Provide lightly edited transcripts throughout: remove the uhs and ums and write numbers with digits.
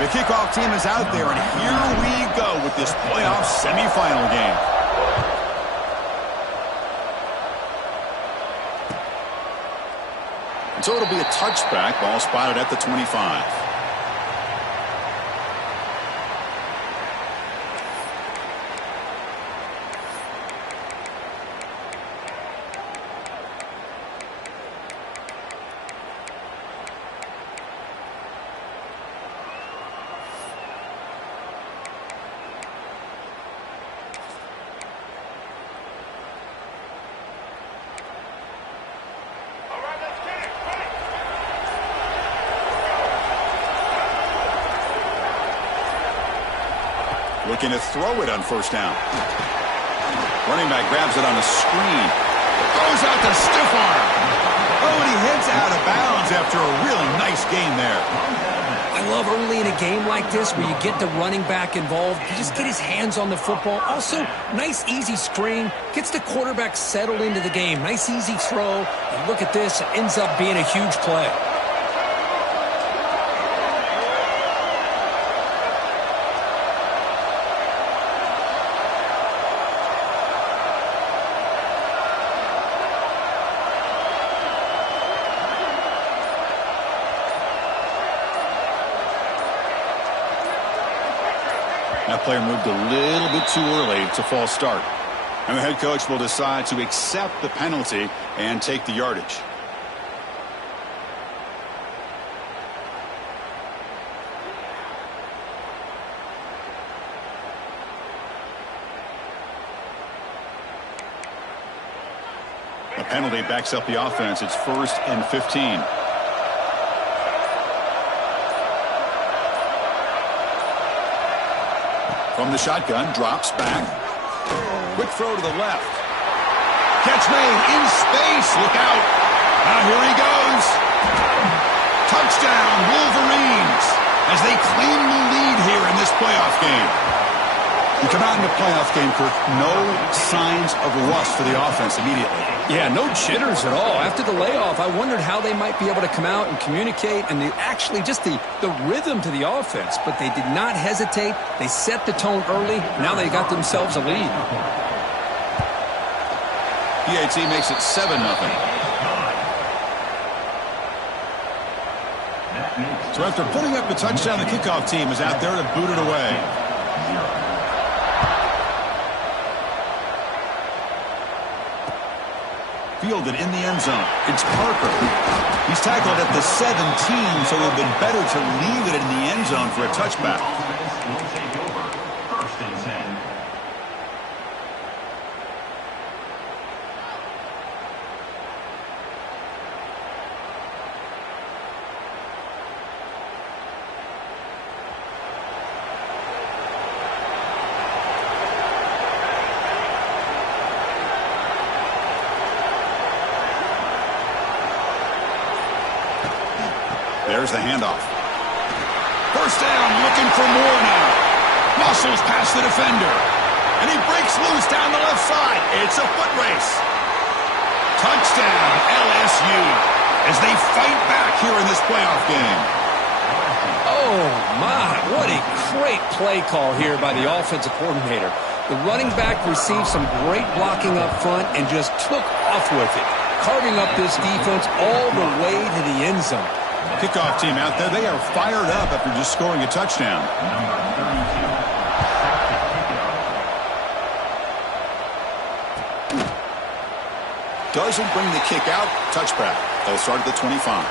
The kickoff team is out there, and here we go with this playoff semifinal game. So it'll be a touchback, ball spotted at the 25. Looking to throw it on first down. Running back grabs it on a screen. Throws out the stiff arm. Oh, and he heads out of bounds after a really nice gain there. I love early in a game like this where you get the running back involved. You just get his hands on the football. Also, nice, easy screen. Gets the quarterback settled into the game. Nice, easy throw. And look at this. It ends up being a huge play. That player moved a little bit too early. It's a false start. And the head coach will decide to accept the penalty and take the yardage. The penalty backs up the offense. It's 1st and 15. From the shotgun, drops back. Quick throw to the left. Catch made in space. Look out. Now here he goes. Touchdown, Wolverines, as they claim the lead here in this playoff game. You come out in the playoff game, Kirk, no signs of rust for the offense immediately. Yeah, no jitters at all. After the layoff, I wondered how they might be able to come out and communicate and actually just the rhythm to the offense. But they did not hesitate. They set the tone early. Now they got themselves a lead. PAT makes it 7-0. So after putting up the touchdown, the kickoff team is out there to boot it away. Fielded in the end zone. It's Parker. He's tackled at the 17, so it would have been better to leave it in the end zone for a touchback. There's the handoff. First down, looking for more now. Muscles past the defender. And he breaks loose down the left side. It's a foot race. Touchdown, LSU, as they fight back here in this playoff game. Oh, my. What a great play call here by the offensive coordinator. The running back received some great blocking up front and just took off with it, carving up this defense all the way to the end zone. Kickoff team out there, they are fired up after just scoring a touchdown. Doesn't bring the kick out. Touchback. They'll start at the 25.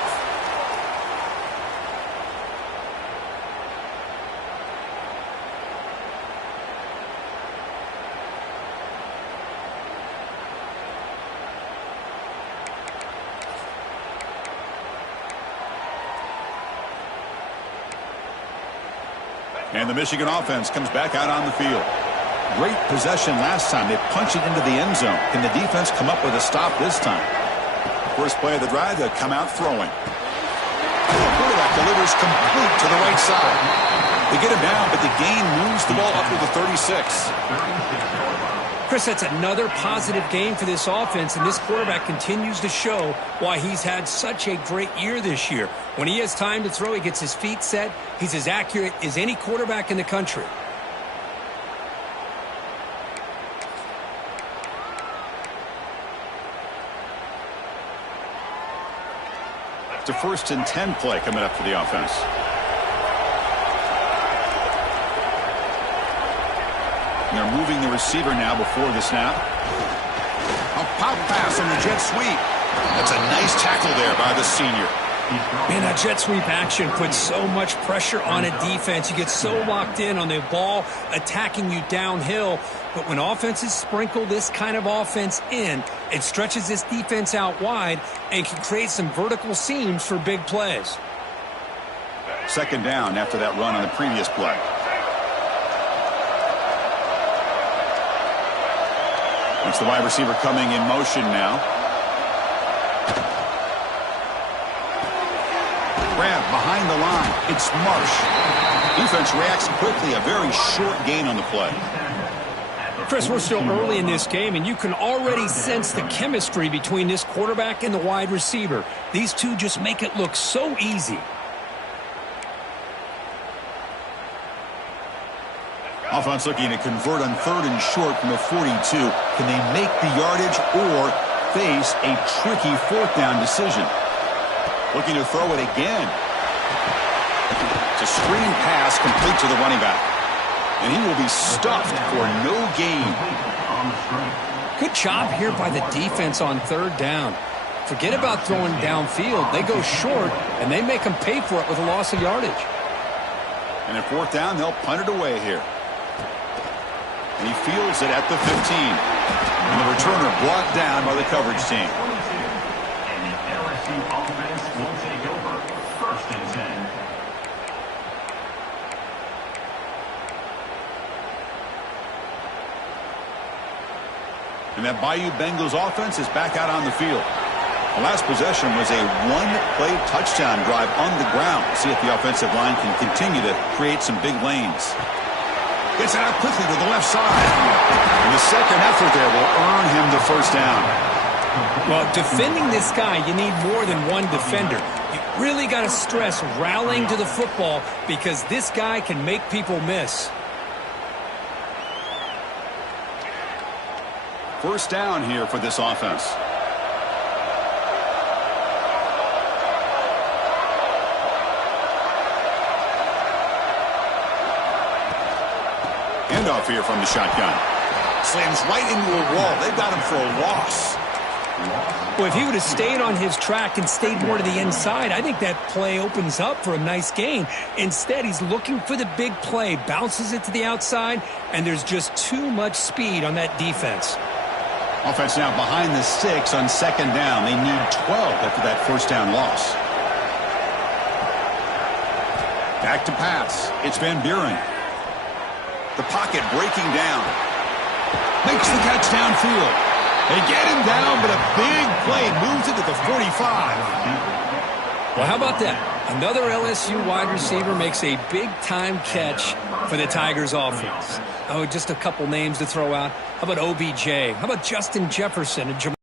And the Michigan offense comes back out on the field. Great possession last time. They punch it into the end zone. Can the defense come up with a stop this time? First play of the drive, they'll come out throwing. The quarterback delivers complete to the right side. They get him down, but the gain moves the ball up to the 36. Chris, that's another positive game for this offense, and this quarterback continues to show why he's had such a great year this year. When he has time to throw, he gets his feet set. He's as accurate as any quarterback in the country. It's a 1st and 10 play coming up for the offense. And they're moving the receiver now before the snap. A pop pass on the jet sweep. That's a nice tackle there by the senior. Man, that jet sweep action puts so much pressure on a defense. You get so locked in on the ball attacking you downhill. But when offenses sprinkle this kind of offense in, it stretches this defense out wide and can create some vertical seams for big plays. 2nd down after that run on the previous play. It's the wide receiver coming in motion now. Grab behind the line. It's Marsh. Defense reacts quickly. A very short gain on the play. Chris, we're still early in this game, and you can already sense the chemistry between this quarterback and the wide receiver. These two just make it look so easy. Offense looking to convert on 3rd and short from the 42. Can they make the yardage or face a tricky 4th down decision? Looking to throw it again. It's a screen pass complete to the running back. And he will be stuffed for no gain. Good job here by the defense on 3rd down. Forget about throwing downfield. They go short, and they make them pay for it with a loss of yardage. And at 4th down, they'll punt it away here. And he fields it at the 15. And the returner brought down by the coverage team. And the LSU offense will take over 1st and 10. And that Bayou Bengals offense is back out on the field. The last possession was a 1-play touchdown drive on the ground. See if the offensive line can continue to create some big lanes. Gets it out quickly to the left side. And the second effort there will earn him the 1st down. Well, defending this guy, you need more than one defender. You really got to stress rallying to the football because this guy can make people miss. 1st down here for this offense. Handoff here from the shotgun. Slams right into a wall. They've got him for a loss. Well, if he would have stayed on his track and stayed more to the inside, I think that play opens up for a nice gain. Instead, he's looking for the big play, bounces it to the outside, and there's just too much speed on that defense. Offense now behind the 6 on 2nd down. They need 12 after that 1st down loss. Back to pass. It's Van Buren. The pocket breaking down. Makes the catch downfield. They get him down, but a big play moves it to the 45. Well, how about that? Another LSU wide receiver makes a big-time catch for the Tigers offense. Oh, just a couple names to throw out. How about OBJ? How about Justin Jefferson and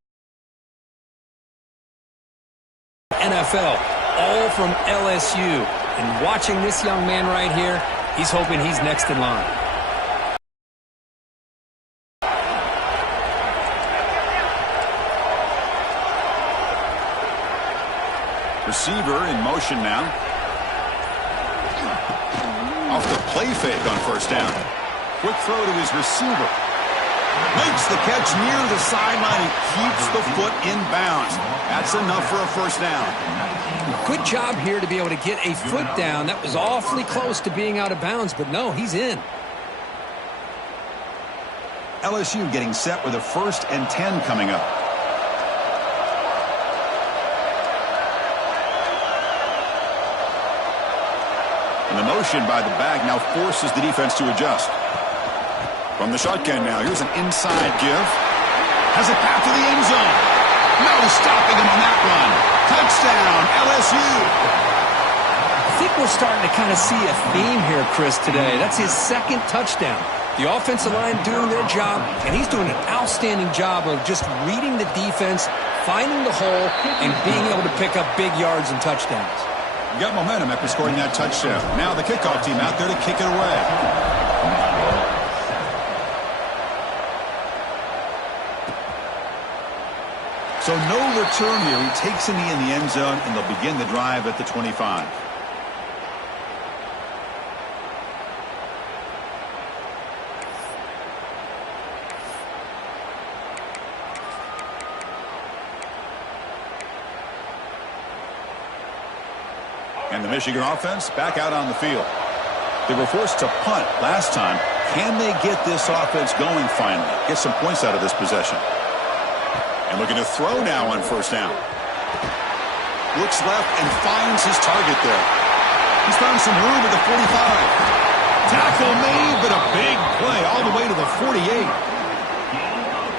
NFL? All from LSU. And watching this young man right here, he's hoping he's next in line. Receiver in motion now. Off the play fake on 1st down. Quick throw to his receiver. Makes the catch near the sideline and keeps the foot in bounds. That's enough for a 1st down. Good job here to be able to get a foot down. That was awfully close to being out of bounds, but no, he's in. LSU getting set with a 1st and 10 coming up. And the motion by the back now forces the defense to adjust. From the shotgun now, here's an inside give. Has a path to the end zone. No stopping him on that run. Touchdown, LSU. I think we're starting to kind of see a theme here, Chris, today. That's his 2nd touchdown. The offensive line doing their job, and he's doing an outstanding job of just reading the defense, finding the hole, and being able to pick up big yards and touchdowns. You got momentum after scoring that touchdown. Now the kickoff team out there to kick it away. So no return here. He takes a knee in the end zone, and they'll begin the drive at the 25. And the Michigan offense back out on the field. They were forced to punt last time. Can they get this offense going finally? Get some points out of this possession. And looking to throw now on first down. Looks left and finds his target there. He's found some room at the 45. Tackle made, but a big play all the way to the 48.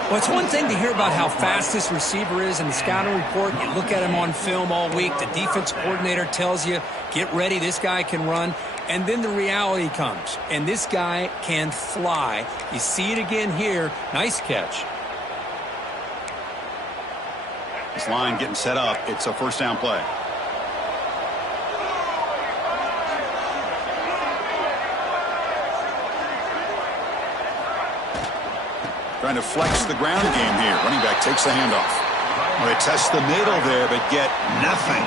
Well, it's one thing to hear about how fast this receiver is in the scouting report. You look at him on film all week. The defense coordinator tells you, get ready, this guy can run. And then the reality comes, and this guy can fly. You see it again here. Nice catch. This line getting set up. It's a first down play. Trying to flex the ground game here. Running back takes the handoff. Well, they test the middle there, but get nothing.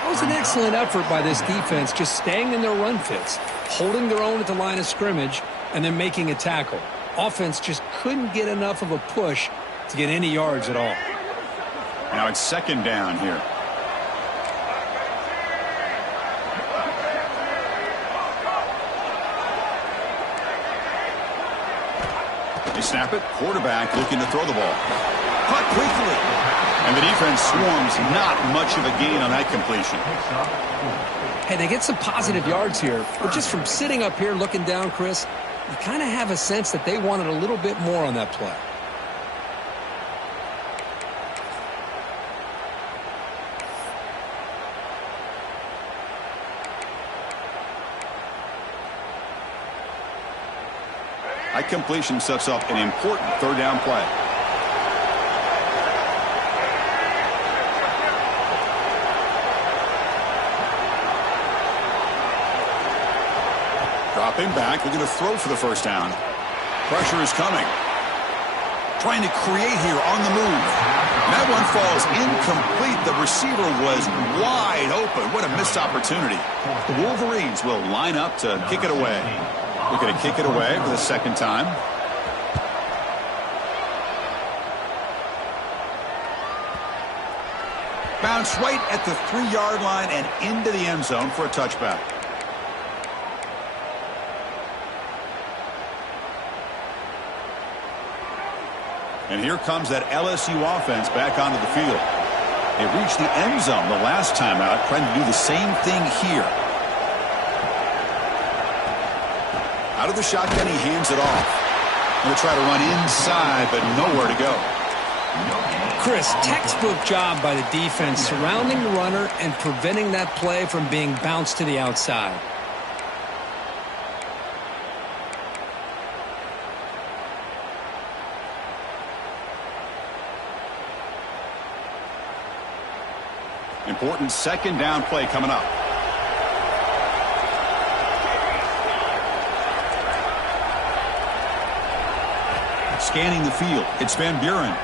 That was an excellent effort by this defense, just staying in their run fits, holding their own at the line of scrimmage, and then making a tackle. Offense just couldn't get enough of a push to get any yards at all. Now it's second down here. They snap it. Quarterback looking to throw the ball. Caught quickly. And the defense swarms. Not much of a gain on that completion. Hey, they get some positive yards here. But just from sitting up here looking down, Chris, you kind of have a sense that they wanted a little bit more on that play. That completion sets up an important third down play. Dropping back, looking to throw for the first down. Pressure is coming. Trying to create here on the move. And that one falls incomplete. The receiver was wide open. What a missed opportunity. The Wolverines will line up to kick it away. Looking to kick it away for the second time. Bounce right at the 3-yard line and into the end zone for a touchback. And here comes that LSU offense back onto the field. They reached the end zone the last time out, trying to do the same thing here. Out of the shotgun, he hands it off. Going to try to run inside, but nowhere to go. Chris, textbook job by the defense surrounding the runner and preventing that play from being bounced to the outside. Important second down play coming up. Scanning the field. It's Van Buren.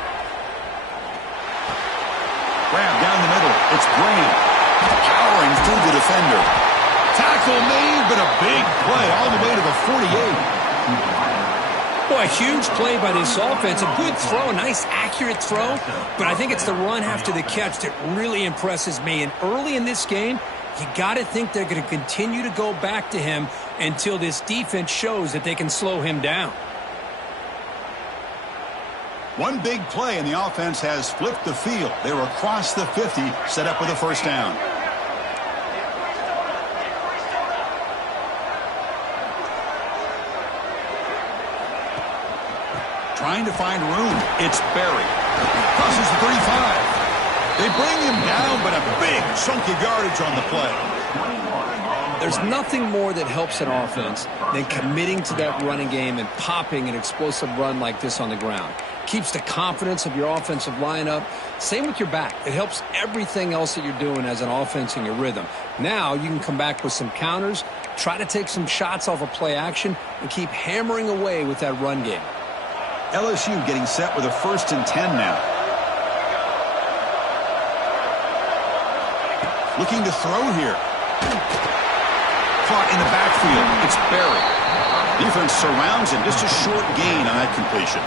Grab down the middle. It's Brain. Powering through the defender. Tackle made, but a big play all the way to the 48. Boy, a huge play by this offense. A good throw, a nice accurate throw. But I think it's the run after the catch that really impresses me. And early in this game, you got to think they're going to continue to go back to him until this defense shows that they can slow him down. One big play, and the offense has flipped the field. They were across the 50, set up with a first down. Trying to find room. It's Berry. Crosses the 35. They bring him down, but a big chunk of yardage on the play. There's nothing more that helps an offense than committing to that running game and popping an explosive run like this on the ground. Keeps the confidence of your offensive lineup. Same with your back. It helps everything else that you're doing as an offense in your rhythm. Now you can come back with some counters, try to take some shots off of play action, and keep hammering away with that run game. LSU getting set with a 1st and 10 now. Looking to throw here. Caught in the backfield. It's Barry. Defense surrounds him. Just a short gain on that completion.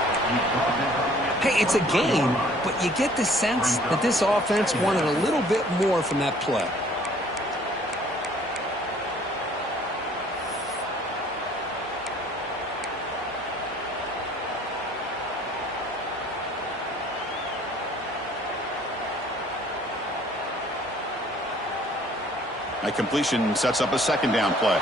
Hey, it's a gain, but you get the sense that this offense wanted a little bit more from that play. That completion sets up a 2nd down play.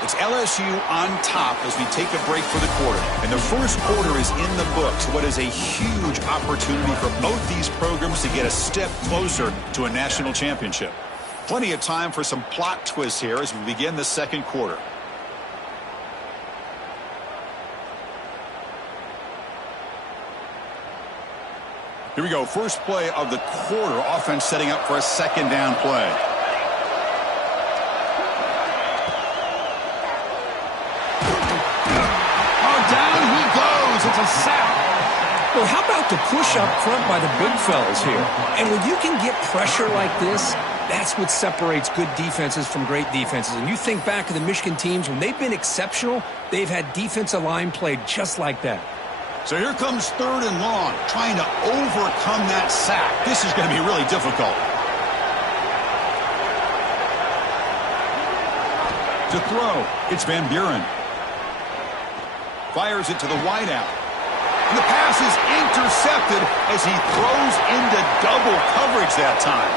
It's LSU on top as we take a break for the quarter. And the first quarter is in the books. What is a huge opportunity for both these programs to get a step closer to a national championship. Plenty of time for some plot twists here as we begin the 2nd quarter. Here we go. First play of the quarter. Offense setting up for a 2nd down play. It's a sack. Well, how about the push up front by the big fellas here? And when you can get pressure like this, that's what separates good defenses from great defenses. And you think back to the Michigan teams, when they've been exceptional, they've had defensive line play just like that. So here comes 3rd and long, trying to overcome that sack. This is going to be really difficult. To throw, it's Van Buren. Fires it to the wideout. And the pass is intercepted as he throws into double coverage that time.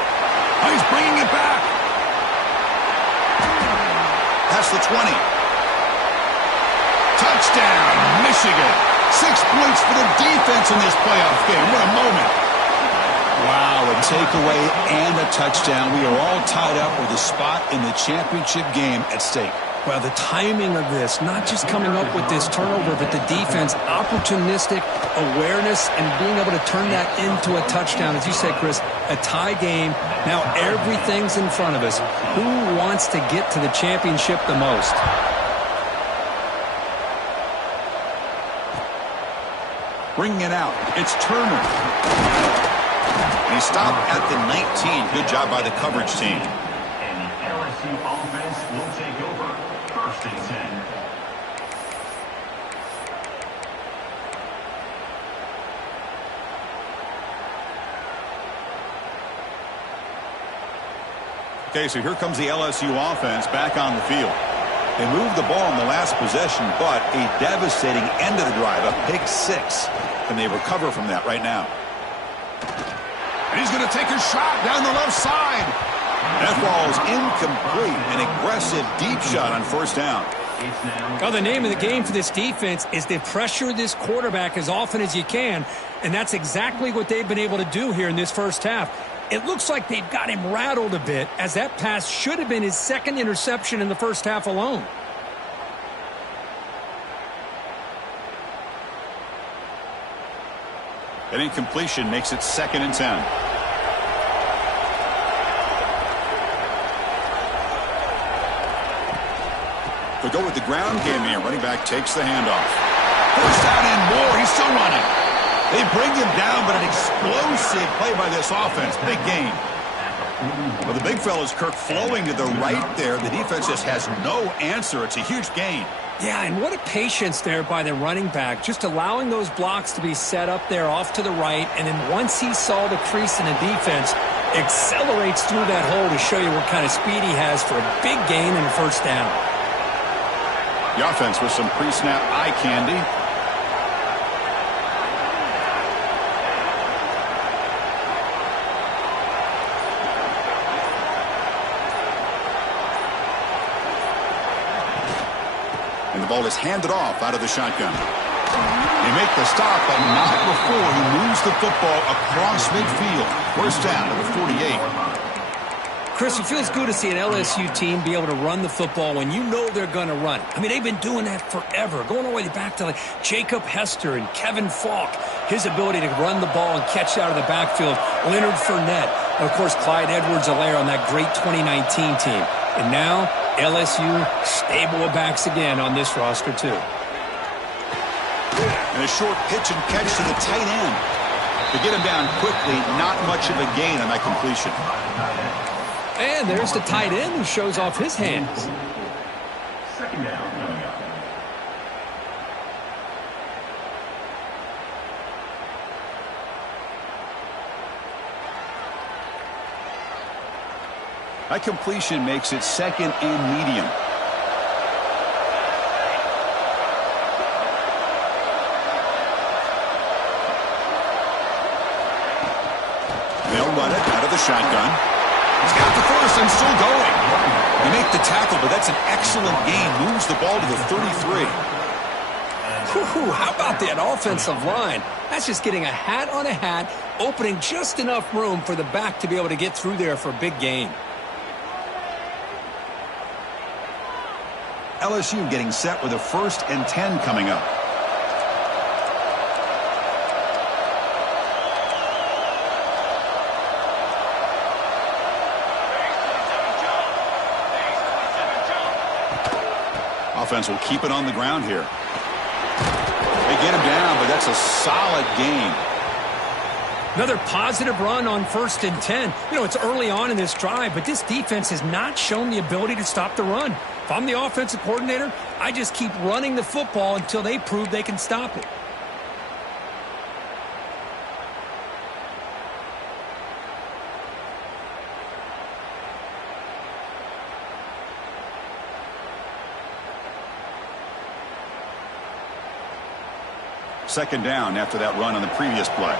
Oh, he's bringing it back. That's the 20. Touchdown, Michigan. 6 points for the defense in this playoff game. What a moment. Wow, a takeaway and a touchdown. We are all tied up with a spot in the championship game at stake. Well, the timing of this, not just coming up with this turnover, but the defense, opportunistic awareness, and being able to turn that into a touchdown. As you said, Chris, a tie game. Now everything's in front of us. Who wants to get to the championship the most? Bringing it out. It's Turner. And he stopped at the 19. Good job by the coverage team. And the LSU offense will take over. 1st and 10. Okay, so here comes the LSU offense back on the field. They moved the ball in the last possession, but a devastating end of the drive, a pick 6. Can they recover from that right now? And he's going to take a shot down the left side. That ball is incomplete. An aggressive deep shot on 1st down. Well, the name of the game for this defense is to pressure this quarterback as often as you can, and that's exactly what they've been able to do here in this 1st half. It looks like they've got him rattled a bit, as that pass should have been his 2nd interception in the 1st half alone. An incompletion makes it 2nd and 10. They go with the ground game here. Running back takes the handoff. 1st down and more. He's still running. They bring him down, but an explosive play by this offense. Big gain. Well, the big fella's Kirk flowing to the right there. The defense just has no answer. It's a huge gain. Yeah, and what a patience there by the running back, just allowing those blocks to be set up there off to the right, and then once he saw the crease in the defense, accelerates through that hole to show you what kind of speed he has for a big gain and a 1st down. The offense with some pre-snap eye candy. ball is handed off out of the shotgun. They make the stop, but not before he moves the football across midfield. First down to the 48. Chris, it feels good to see an LSU team be able to run the football when you know they're going to run it. I mean, they've been doing that forever, going all the way back to like Jacob Hester and Kevin Falk. His ability to run the ball and catch out of the backfield, Leonard Fournette, and of course Clyde Edwards-Helaire on that great 2019 team. And now LSU stable of backs again on this roster too. And a short pitch and catch to the tight end. To get him down quickly, not much of a gain on that completion. And there's the tight end who shows off his hands. Second down coming up. That completion makes it second and medium. They'll run it out of the shotgun. He's got the first and still going. They make the tackle, but that's an excellent gain. Moves the ball to the 33. How about that offensive line? That's just getting a hat on a hat, opening just enough room for the back to be able to get through there for a big gain. LSU getting set with a 1st and 10 coming up. Offense will keep it on the ground here. They get him down, but that's a solid gain. Another positive run on 1st and 10. You know, it's early on in this drive, but this defense has not shown the ability to stop the run. If I'm the offensive coordinator, I just keep running the football until they prove they can stop it. Second down after that run on the previous play.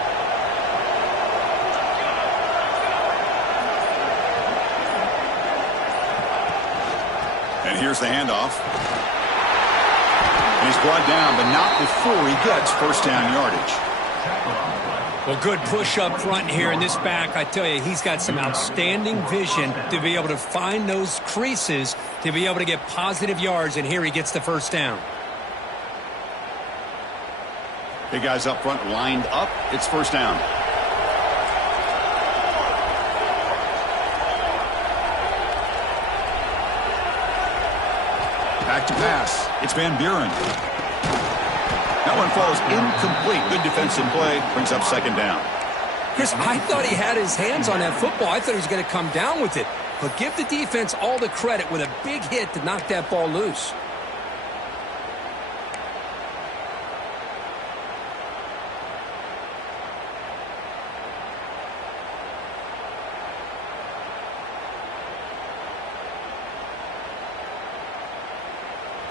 And here's the handoff. And he's brought down, but not before he gets first down yardage. Well, good push up front here in this back. I tell you, he's got some outstanding vision to be able to find those creases to be able to get positive yards, and here he gets the first down. Big guys up front lined up. It's first down. Back to pass. It's Van Buren. That one falls incomplete. Good defensive play. Brings up second down. Chris, I thought he had his hands on that football. I thought he was going to come down with it. But give the defense all the credit with a big hit to knock that ball loose.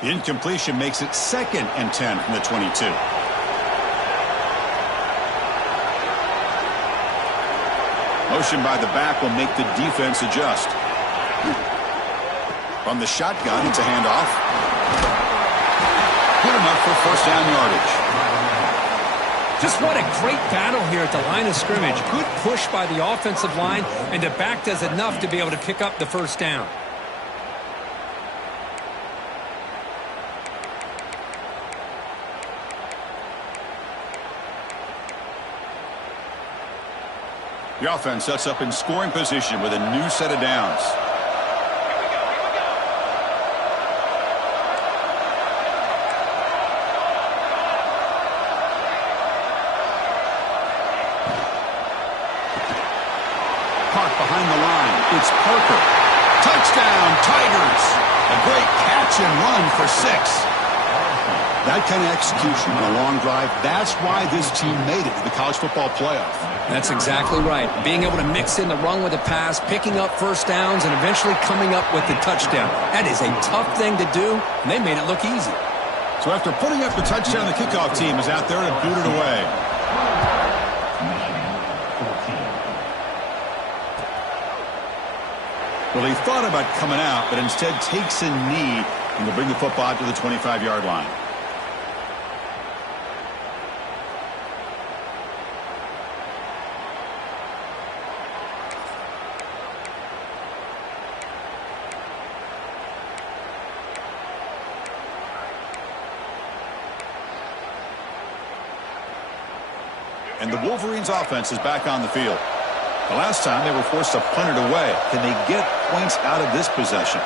The incompletion makes it second and 10 from the 22. Motion by the back will make the defense adjust. From the shotgun, it's a handoff. Good enough for first down yardage. Just what a great battle here at the line of scrimmage. Good push by the offensive line, and the back does enough to be able to pick up the first down. The offense sets up in scoring position with a new set of downs. Caught behind the line. It's Parker. Touchdown, Tigers. A great catch and run for 6. That kind of execution on a long drive, that's why this team made it to the college football playoff. That's exactly right. Being able to mix in the run with the pass, picking up first downs, and eventually coming up with the touchdown. That is a tough thing to do, and they made it look easy. So after putting up the touchdown, the kickoff team is out there to boot it away. Well, he thought about coming out, but instead takes a knee And they'll bring the football out to the 25-yard line. And the Wolverines offense is back on the field. The last time they were forced to punt it away. Can they get points out of this possession?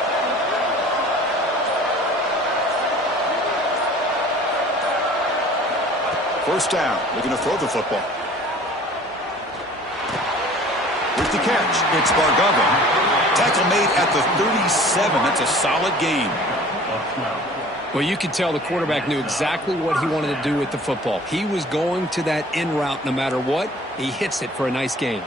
First down, looking to throw the football. With the catch, it's Bargava. Tackle made at the 37. That's a solid gain. Well, you could tell the quarterback knew exactly what he wanted to do with the football. He was going to that in route no matter what. He hits it for a nice gain.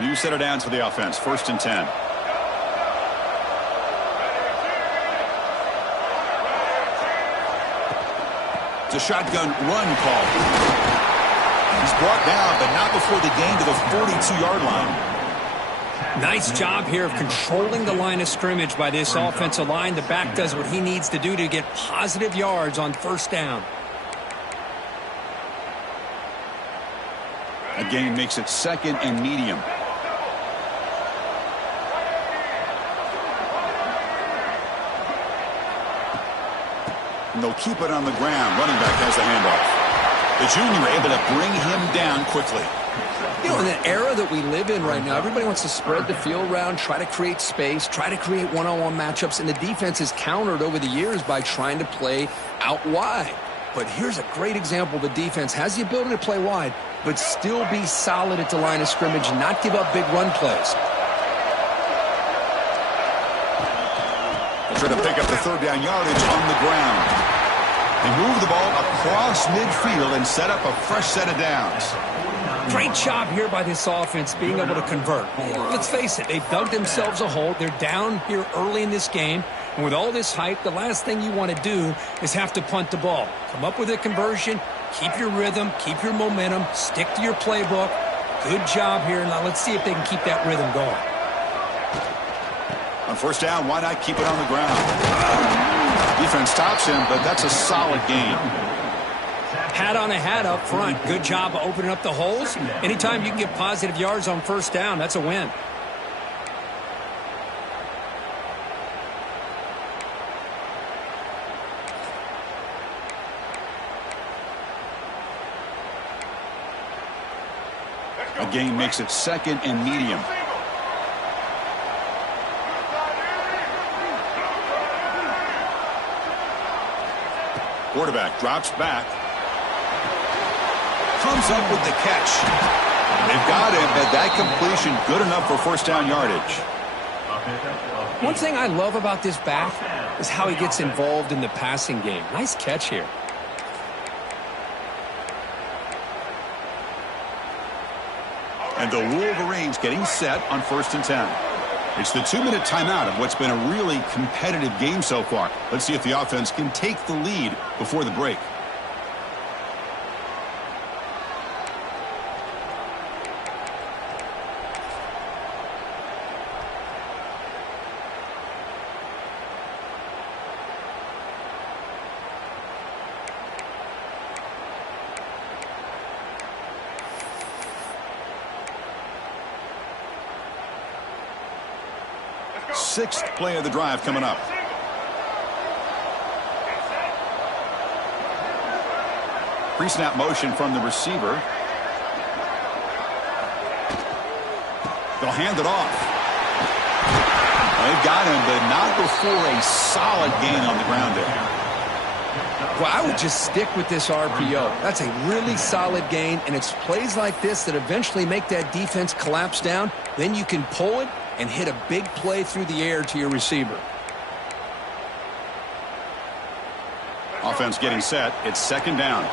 New set of downs for the offense. 1st and 10. It's a shotgun run call. He's brought down, but not before the gain to the 42-yard line. Nice job here of controlling the line of scrimmage by this offensive line. The back does what he needs to do to get positive yards on 1st down. A gain makes it 2nd and medium. And they'll keep it on the ground. Running back has the handoff. The junior able to bring him down quickly. You know, in the era that we live in right now, everybody wants to spread the field around, try to create space, try to create one-on-one matchups, and the defense is countered over the years by trying to play out wide. But here's a great example. The defense has the ability to play wide, but still be solid at the line of scrimmage and not give up big run plays. They'll try to pick up the 3rd down yardage on the ground. They move the ball across midfield and set up a fresh set of downs. Great job here by this offense being able to convert. Let's face it, they've dug themselves a hole. They're down here early in this game. And with all this hype, the last thing you want to do is have to punt the ball. Come up with a conversion, keep your rhythm, keep your momentum, stick to your playbook. Good job here. Now let's see if they can keep that rhythm going. On 1st down, why not keep it on the ground? Defense stops him, but that's a solid gain. Hat on a hat up front. Good job of opening up the holes. Anytime you can get positive yards on 1st down, that's a win. A gain makes it 2nd and medium. Quarterback drops back. Comes up with the catch. They've got him, but that completion good enough for 1st down yardage. One thing I love about this back is how he gets involved in the passing game. Nice catch here. And the Wolverines getting set on 1st and 10. It's the 2-minute timeout of what's been a really competitive game so far. Let's see if the offense can take the lead before the break. Sixth play of the drive coming up. Pre-snap motion from the receiver. They'll hand it off. They've got him, but not before a solid gain on the ground there. Well, I would just stick with this RPO. That's a really solid gain, and it's plays like this that eventually make that defense collapse down. Then you can pull it and hit a big play through the air to your receiver. Offense getting set. It's 2nd down.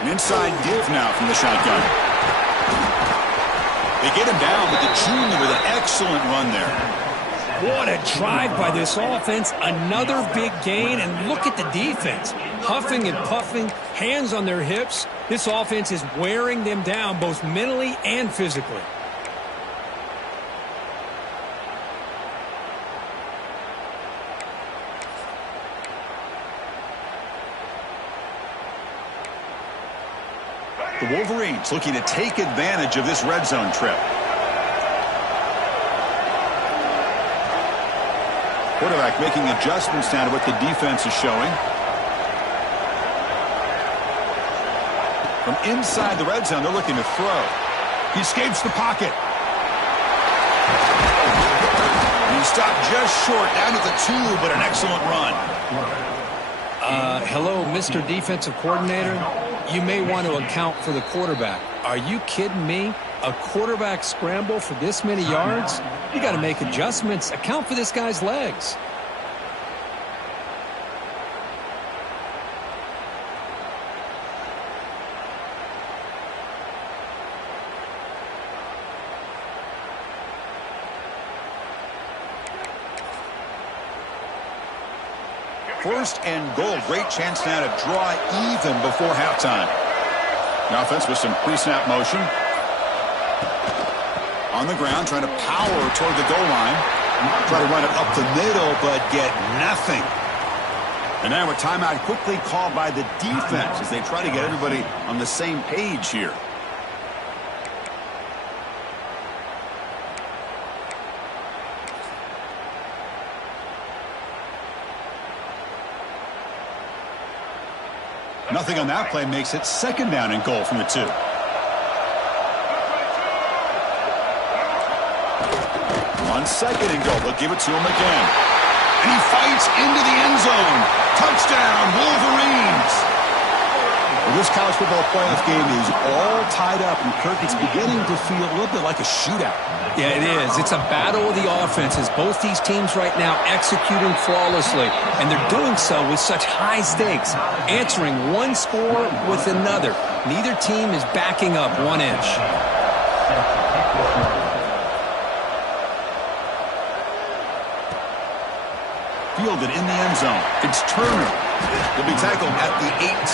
An inside give now from the shotgun. They get him down, but the junior with an excellent run there. What a drive by this offense. Another big gain, and look at the defense. Huffing and puffing, hands on their hips. This offense is wearing them down both mentally and physically. The Wolverines looking to take advantage of this red zone trip. Quarterback making adjustments now to what the defense is showing. From inside the red zone, they're looking to throw. He escapes the pocket. And he stopped just short, down at the 2, but an excellent run. Hello, Mr. Defensive Coordinator. You may want to account for the quarterback. Are you kidding me? A quarterback scramble for this many yards? You got to make adjustments. Account for this guy's legs. First and goal. Great chance now to draw even before halftime. The offense with some pre-snap motion. On the ground, trying to power toward the goal line. Try to run it up the middle, but get nothing. And now a timeout quickly called by the defense as they try to get everybody on the same page here. Nothing on that play makes it second down and goal from the 2. On second and goal, they'll give it to him again. And he fights into the end zone. Touchdown, Wolverines. Well, this college football playoff game is all tied up, and Kirk, it's beginning to feel a little bit like a shootout. Yeah, it is. It's a battle of the offenses. Both these teams right now executing flawlessly, and they're doing so with such high stakes, answering one score with another. Neither team is backing up 1 inch. Fielded in the end zone. It's Turner. He'll be tackled at the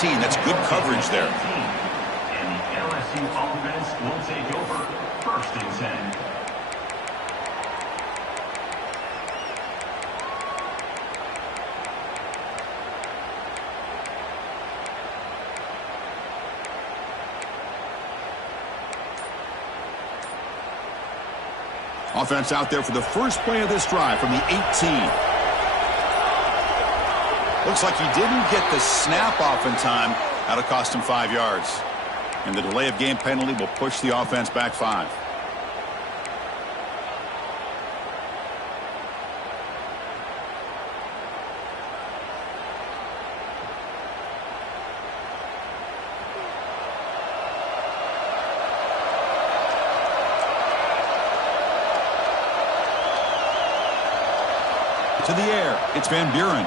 18. That's good coverage there. And the LSU offense will take over. First and 10. Offense out there for the first play of this drive from the 18. Looks like he didn't get the snap off in time. That'll cost him 5 yards. And the delay of game penalty will push the offense back 5. To the air, it's Van Buren.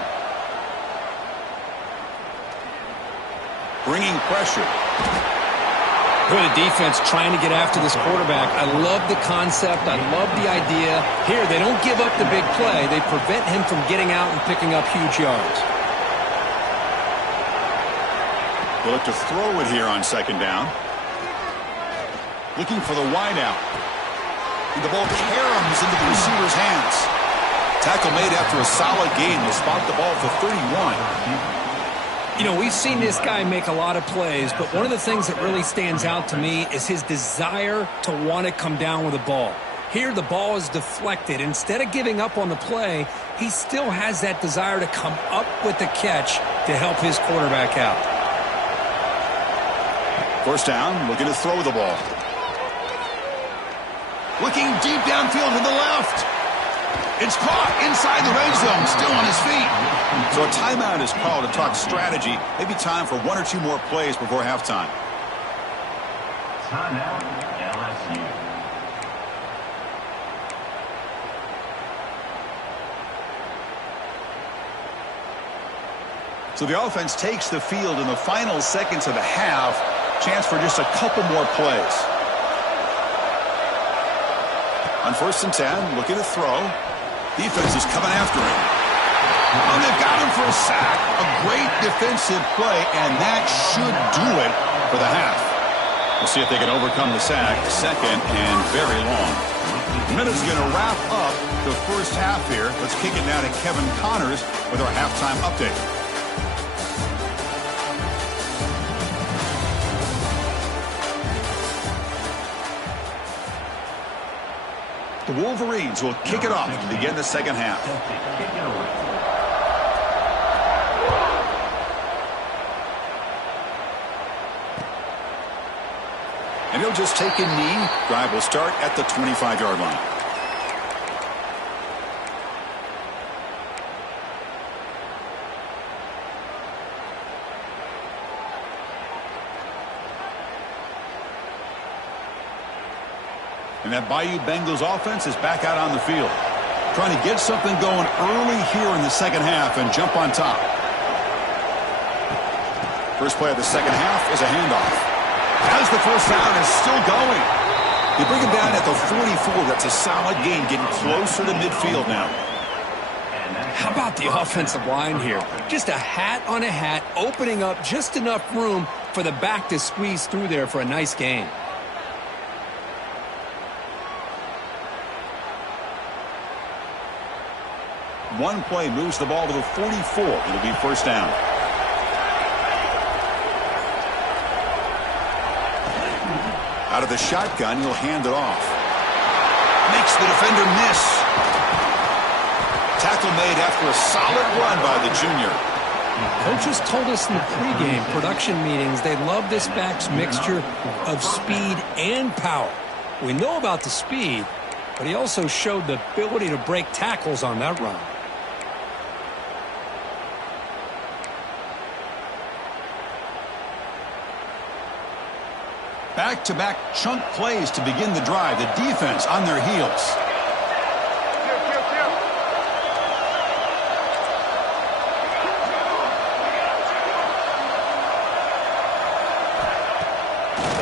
Bringing pressure. Good defense trying to get after this quarterback. I love the concept. I love the idea. Here, they don't give up the big play. They prevent him from getting out and picking up huge yards. They'll look to throw it here on second down. Looking for the wideout. And the ball caroms into the receiver's hands. Tackle made after a solid gain. They'll spot the ball for 31. You know, we've seen this guy make a lot of plays, but one of the things that really stands out to me is his desire to want to come down with the ball. Here, the ball is deflected. Instead of giving up on the play, he still has that desire to come up with the catch to help his quarterback out. First down, looking to throw the ball. Looking deep downfield to the left. It's caught inside the red zone, still on his feet. So a timeout is called to talk strategy. Maybe time for 1 or 2 more plays before halftime. Timeout, LSU. So the offense takes the field in the final seconds of the half. Chance for just a couple more plays. On first and 10, looking to throw. Defense is coming after him. Oh, they've got him for a sack. A great defensive play, and that should do it for the half. We'll see if they can overcome the sack. Second and very long. Minute's going to wrap up the first half here. Let's kick it now to Kevin Connors with our halftime update. The Wolverines will kick it off to begin the second half. And he'll just take a knee. Drive will start at the 25-yard line. And that Bayou Bengals offense is back out on the field, trying to get something going early here in the second half and jump on top. First play of the second half is a handoff. As the first down is still going. They bring him down at the 44. That's a solid gain, getting closer to midfield now. How about the offensive line here? Just a hat on a hat, opening up just enough room for the back to squeeze through there for a nice gain. One play moves the ball to the 44. It'll be first down. Out of the shotgun, he'll hand it off. Makes the defender miss. Tackle made after a solid run by the junior. Coaches told us in the pregame production meetings they love this back's mixture of speed and power. We know about the speed, but he also showed the ability to break tackles on that run. Back-to-back chunk plays to begin the drive. The defense on their heels.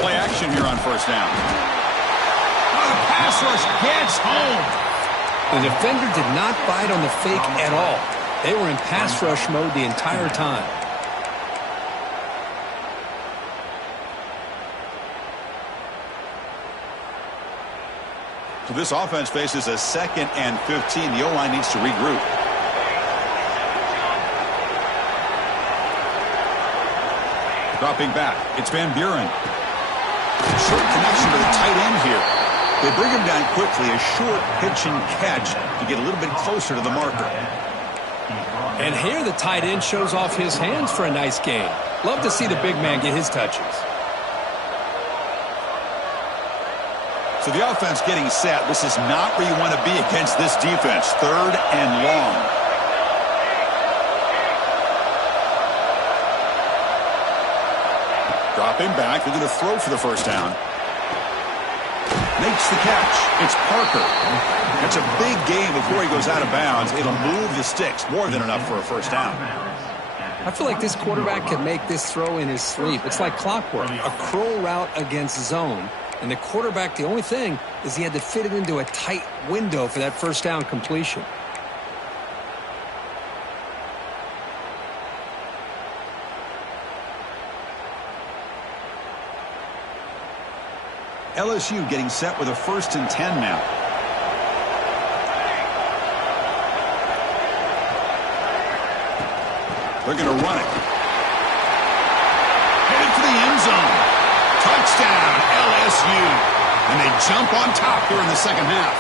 Play action here on first down. Oh, the pass rush gets home. The defender did not bite on the fake at all. They were in pass rush mode the entire time. So this offense faces a 2nd and 15. The O-line needs to regroup. Dropping back, it's Van Buren. Short connection to the tight end here. They bring him down quickly, a short pitch and catch to get a little bit closer to the marker. And here the tight end shows off his hands for a nice gain. Love to see the big man get his touches. So the offense getting set. This is not where you want to be against this defense. 3rd and long. Dropping back. They're going to throw for the first down. Makes the catch. It's Parker. That's a big gain before he goes out of bounds. It'll move the sticks. More than enough for a first down. I feel like this quarterback can make this throw in his sleep. It's like clockwork. A curl route against zone. And the quarterback, the only thing is he had to fit it into a tight window for that first down completion. LSU getting set with a 1st and 10 now. They're going to run it. Headed for the end zone. Touchdown, LSU. And they jump on top here in the second half.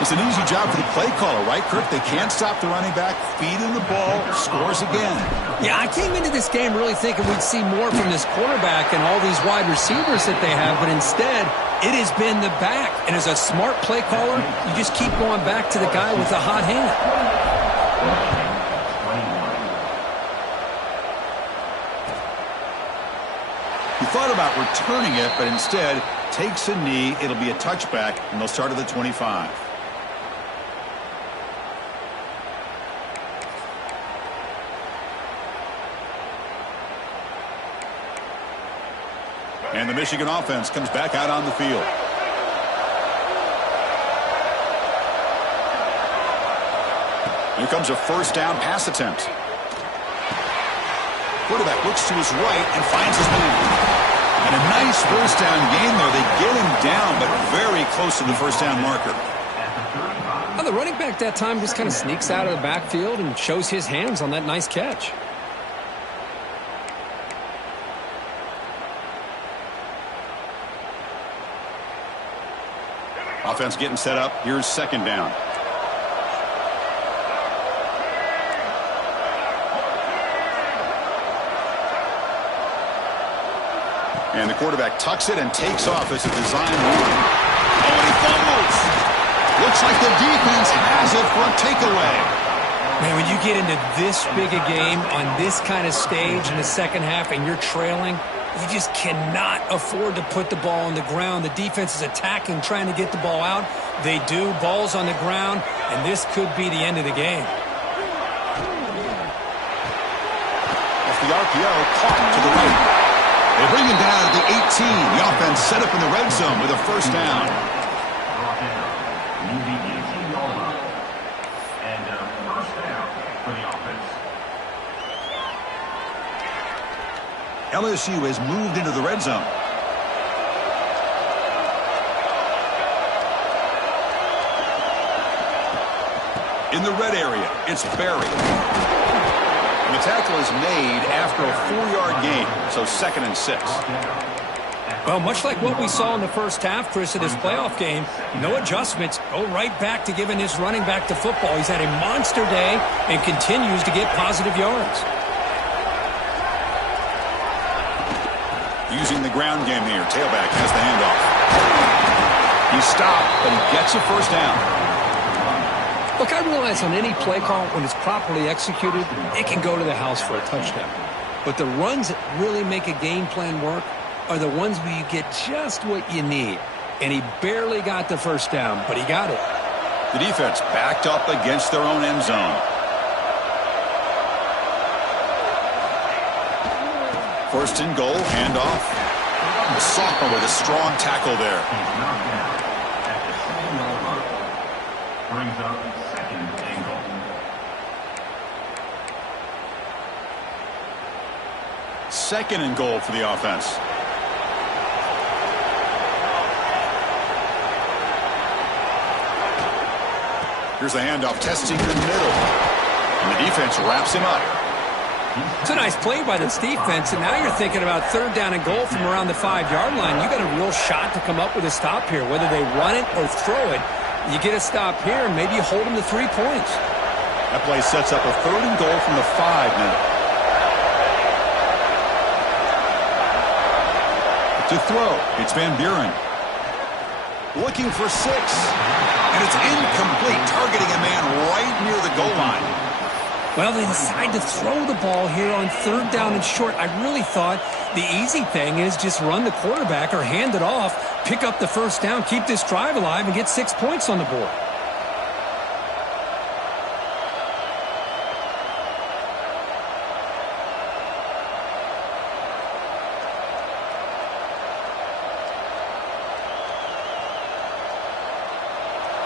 It's an easy job for the play caller, right, Kirk? They can't stop the running back, feed him the ball, scores again. Yeah, I came into this game really thinking we'd see more from this quarterback and all these wide receivers that they have, but instead, it has been the back. And as a smart play caller, you just keep going back to the guy with the hot hand. He thought about returning it, but instead takes a knee. It'll be a touchback, and they'll start at the 25. And the Michigan offense comes back out on the field. Here comes a first down pass attempt. Quarterback looks to his right and finds his man. And a nice first down gain there. They get him down, but very close to the first down marker. Well, the running back that time just kind of sneaks out of the backfield and shows his hands on that nice catch. Offense getting set up. Here's second down. And the quarterback tucks it and takes off as a design run. Oh, and he fumbles. Looks like the defense has it for a takeaway. Man, when you get into this big a game on this kind of stage in the second half and you're trailing, you just cannot afford to put the ball on the ground. The defense is attacking, trying to get the ball out. They do. Ball's on the ground, and this could be the end of the game. Off the RPO, caught to the right. They bring him down at the 18. The offense set up in the red zone with a first down. And first down for the offense. LSU has moved into the red zone. In the red area, it's Barry. And the tackle is made after a 4-yard gain, so 2nd and 6. Well, much like what we saw in the first half, Chris, of this playoff game, no adjustments. Go right back to giving his running back the football. He's had a monster day and continues to get positive yards. Using the ground game here. Tailback has the handoff. He stopped, but he gets a first down. Look, I realize on any play call, when it's properly executed, it can go to the house for a touchdown. But the runs that really make a game plan work are the ones where you get just what you need. And he barely got the first down, but he got it. The defense backed up against their own end zone. First and goal, handoff. The sophomore with a strong tackle there. Brings up second and goal. Second and goal for the offense. Here's the handoff, testing the middle. And the defense wraps him up. It's a nice play by this defense, and now you're thinking about third down and goal from around the 5-yard line. You got a real shot to come up with a stop here, whether they run it or throw it. You get a stop here, and maybe you hold them to 3 points. That play sets up a third and goal from the 5 now. To throw, it's Van Buren. Looking for 6. And it's incomplete, targeting a man right near the goal line. Well, they decide to throw the ball here on third down and short. I really thought the easy thing is just run the quarterback or hand it off, pick up the first down, keep this drive alive, and get 6 points on the board.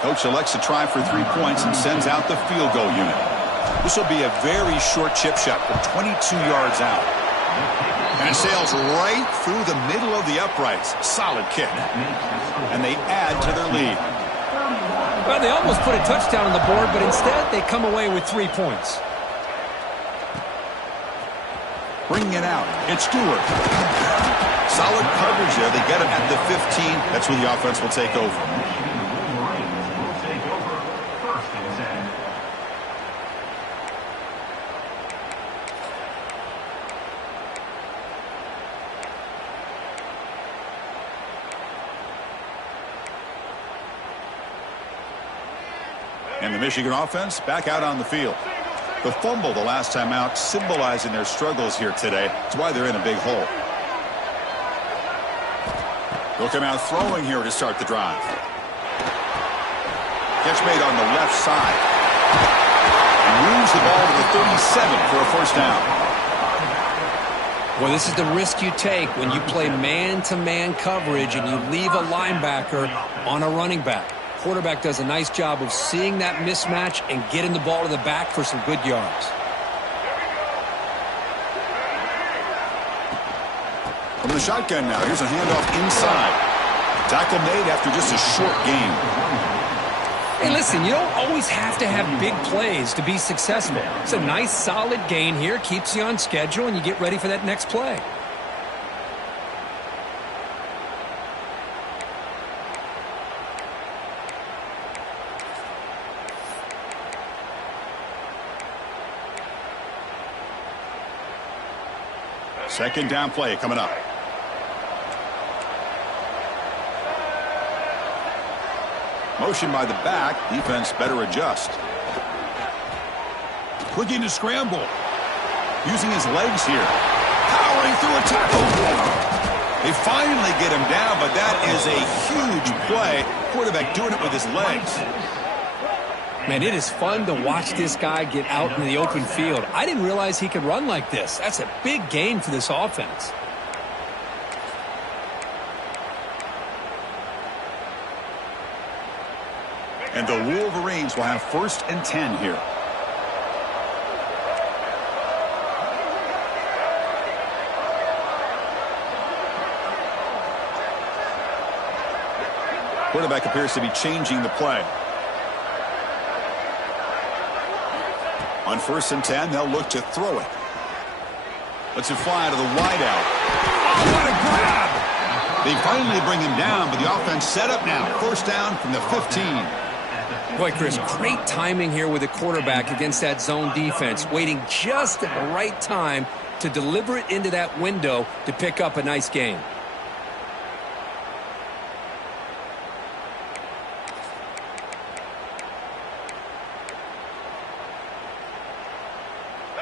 Coach elects to try for 3 points and sends out the field goal unit. This will be a very short chip shot from 22 yards out. And it sails right through the middle of the uprights. Solid kick. And they add to their lead. Well, they almost put a touchdown on the board, but instead they come away with 3 points. Bringing it out. It's Stewart. Solid coverage there. They get him at the 15. That's where the offense will take over. And the Michigan offense back out on the field. The fumble the last time out symbolizing their struggles here today. That's why they're in a big hole. They'll come out throwing here to start the drive. Catch made on the left side. And moves the ball to the 37 for a first down. Well, this is the risk you take when you play man-to-man coverage and you leave a linebacker on a running back. quarterback does a nice job of seeing that mismatch and getting the ball to the back for some good yards. From the shotgun now, here's a handoff inside. Tackle made after just a short gain. Hey, listen, you don't always have to have big plays to be successful. It's a nice, solid gain here, keeps you on schedule, and you get ready for that next play. Second down play coming up. Motion by the back. Defense better adjust. Looking to scramble. Using his legs here. Powering through a tackle. They finally get him down, but that is a huge play. Quarterback doing it with his legs. Man, it is fun to watch this guy get out in the open field. I didn't realize he could run like this. That's a big gain for this offense. And the Wolverines will have 1st and 10 here. Quarterback appears to be changing the play. On 1st and 10, they'll look to throw it. Lets it fly to the wideout. Oh, what a grab! They finally bring him down, but the offense set up now. 1st down from the 15. Boy, Chris, great timing here with the quarterback against that zone defense, waiting just at the right time to deliver it into that window to pick up a nice gain.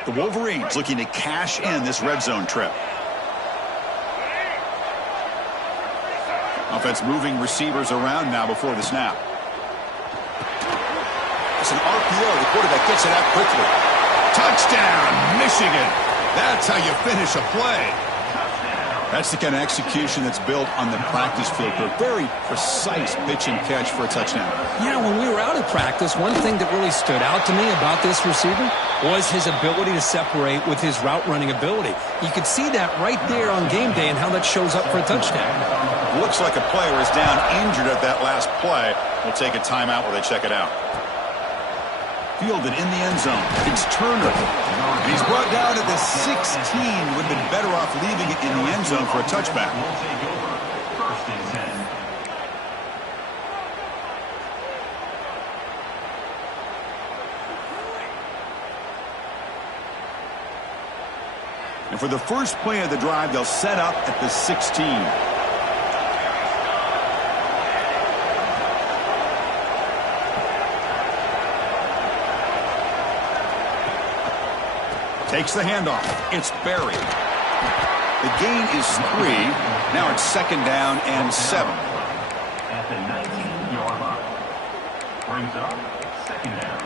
The Wolverines looking to cash in this red zone trip. Offense moving receivers around now before the snap. It's an RPO. The quarterback gets it out quickly. Touchdown, Michigan. That's how you finish a play. That's the kind of execution that's built on the practice field for a very precise pitch and catch for a touchdown. Yeah, when we were out at practice, one thing that really stood out to me about this receiver was his ability to separate with his route running ability. You could see that right there on game day and how that shows up for a touchdown. Looks like a player is down injured at that last play. We'll take a timeout while they check it out. Fielded in the end zone. It's Turner. And he's brought down at the 16. Would have been better off leaving it in the end zone for a touchback. And for the first play of the drive, they'll set up at the 16. Takes the handoff. It's Barry. The gain is 3. Now it's 2nd down and 7. At the 19-yard line. Brings up 2nd down.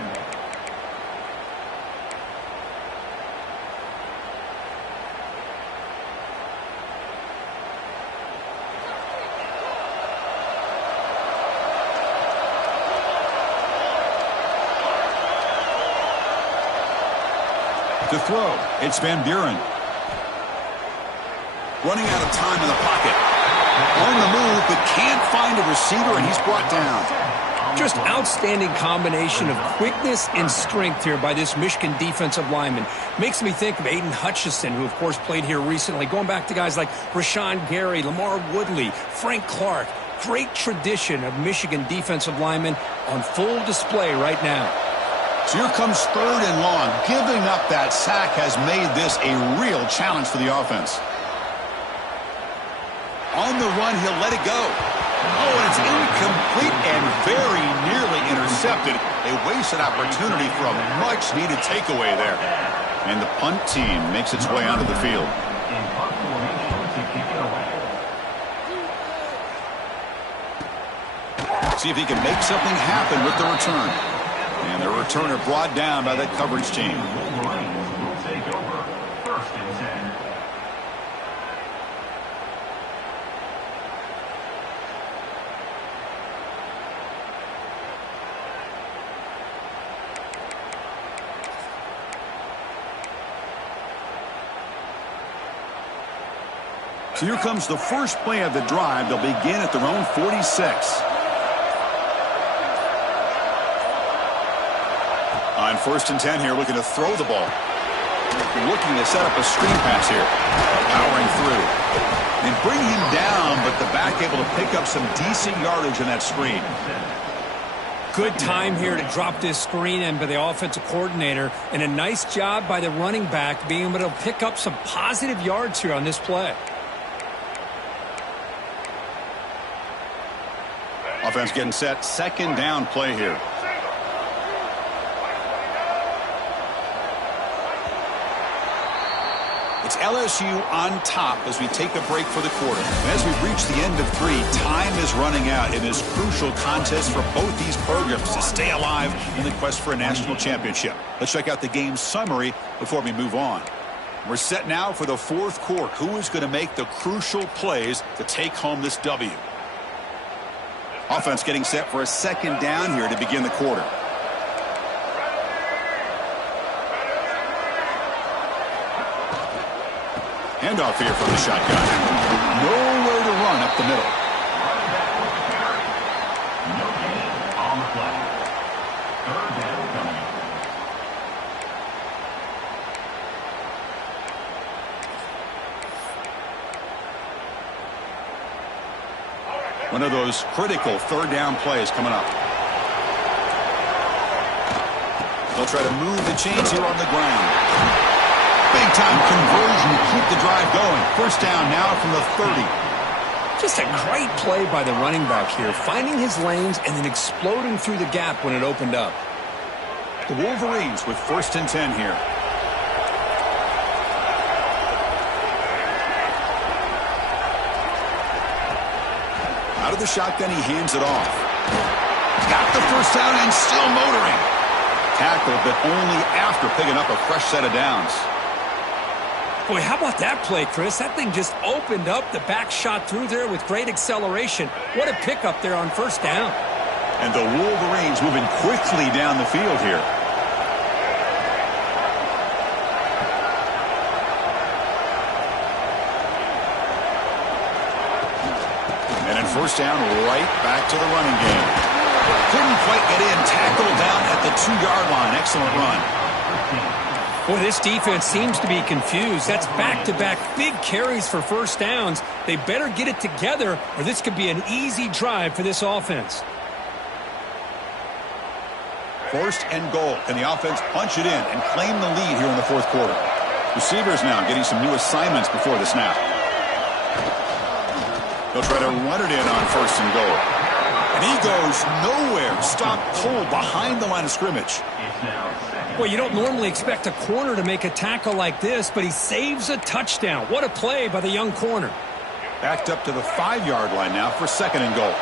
To throw, it's Van Buren. Running out of time in the pocket. On the move, but can't find a receiver, and he's brought down. Just outstanding combination of quickness and strength here by this Michigan defensive lineman. Makes me think of Aiden Hutchinson, who, of course, played here recently. Going back to guys like Rashawn Gary, Lamar Woodley, Frank Clark. Great tradition of Michigan defensive linemen on full display right now. So here comes 3rd and long. Giving up that sack has made this a real challenge for the offense. On the run, he'll let it go. Oh, and it's incomplete and very nearly intercepted. A wasted opportunity for a much-needed takeaway there. And the punt team makes its way onto the field. See if he can make something happen with the return. And the returner brought down by that coverage team. Will take over 1st and 10. So here comes the first play of the drive. They'll begin at their own 46. On 1st and 10 here, looking to throw the ball. Looking to set up a screen pass here. Powering through. And bring him down, but the back able to pick up some decent yardage in that screen. Good time here to drop this screen in by the offensive coordinator, and a nice job by the running back being able to pick up some positive yards here on this play. Offense getting set. 2nd down play here. It's LSU on top as we take a break for the quarter. As we reach the end of 3, time is running out in this crucial contest for both these programs to stay alive in the quest for a national championship. Let's check out the game summary before we move on. We're set now for the 4th quarter. Who is going to make the crucial plays to take home this W? Offense getting set for a 2nd down here to begin the quarter. Handoff here from the shotgun. Nowhere to run up the middle. No gain on the play. 3rd down coming. One of those critical 3rd down plays coming up. They'll try to move the chains here on the ground. Big time conversion to keep the drive going. 1st down now from the 30. Just a great play by the running back here, finding his lanes and then exploding through the gap when it opened up. The Wolverines with 1st and 10 here. Out of the shotgun, he hands it off. Got the 1st down and still motoring. Tackled, but only after picking up a fresh set of downs. Boy, how about that play, Chris? That thing just opened up. The back shot through there with great acceleration. What a pickup there on 1st down. And the Wolverines moving quickly down the field here. And in 1st down, right back to the running game. Couldn't quite get in. Tackled down at the 2-yard line. Excellent run. Boy, this defense seems to be confused. That's back-to-back big carries for 1st downs. They better get it together, or this could be an easy drive for this offense. 1st and goal. Can the offense punch it in and claim the lead here in the 4th quarter? Receivers now getting some new assignments before the snap. They'll try to run it in on 1st and goal. And he goes nowhere. Stop pulled behind the line of scrimmage. Well, you don't normally expect a corner to make a tackle like this, but he saves a touchdown. What a play by the young corner. Backed up to the 5-yard line now for 2nd and goal.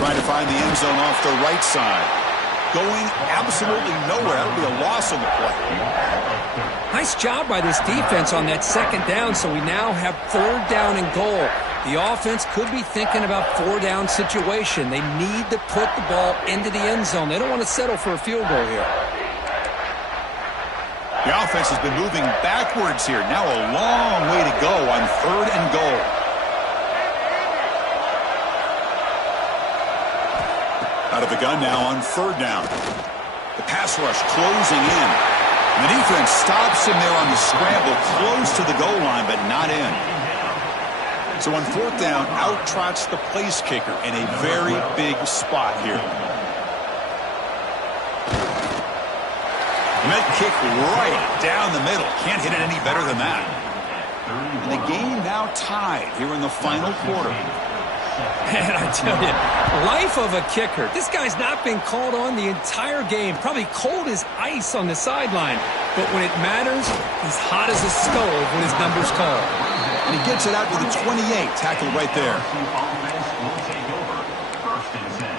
Trying to find the end zone off the right side. Going absolutely nowhere. That'll be a loss on the play. Nice job by this defense on that 2nd down, so we now have 3rd down and goal. The offense could be thinking about 4-down situation. They need to put the ball into the end zone. They don't want to settle for a field goal here. The offense has been moving backwards here. Now a long way to go on 3rd and goal. Out of the gun now on 3rd down. The pass rush closing in. And the defense stops him there on the scramble, close to the goal line, but not in. So on 4th down, out trots the place kicker in a very big spot here. And that kick right down the middle. Can't hit it any better than that. And the game now tied here in the final quarter. Man, I tell you, life of a kicker. This guy's not been called on the entire game. Probably cold as ice on the sideline. But when it matters, he's hot as a stove when his number's called. And he gets it out to the 28, tackled right there. Offense will take over. 1st and 10.